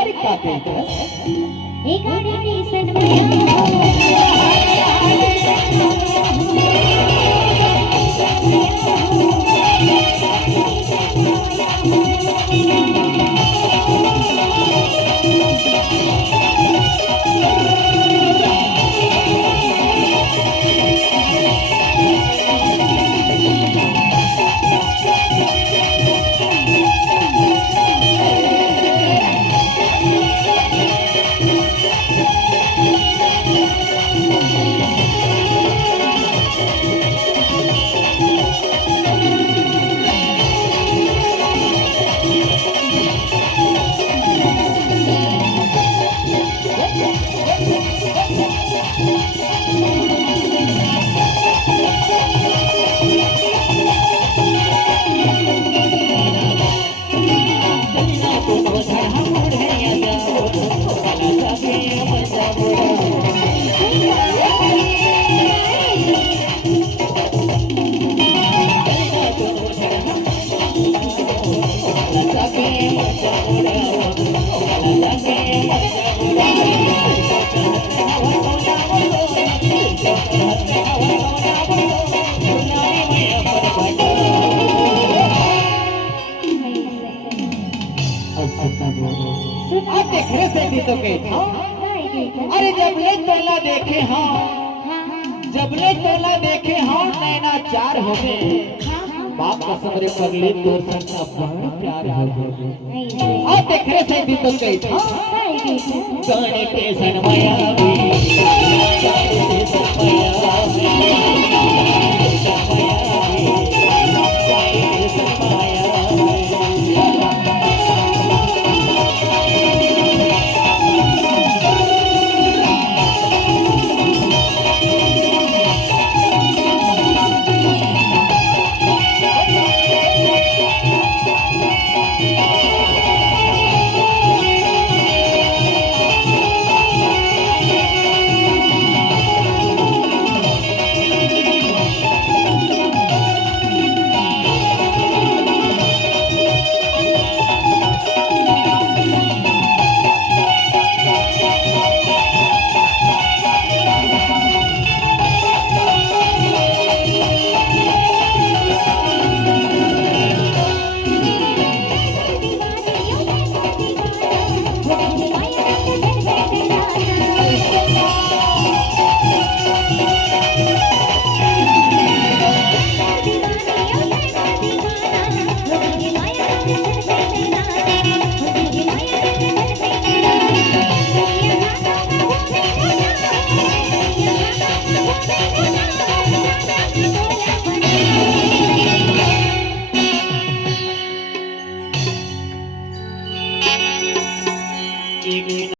अरे कापे एक आड़ी सनमया तो अरे जबले तोला देखे हाँ जबले तोला देखे हाँ नैना चार हो गए बाप कसम रे पगले तोर संग अपना प्यार हो गए आ देखरे से भी तो कही था गाने पे सनमया भी गाने पे सनमया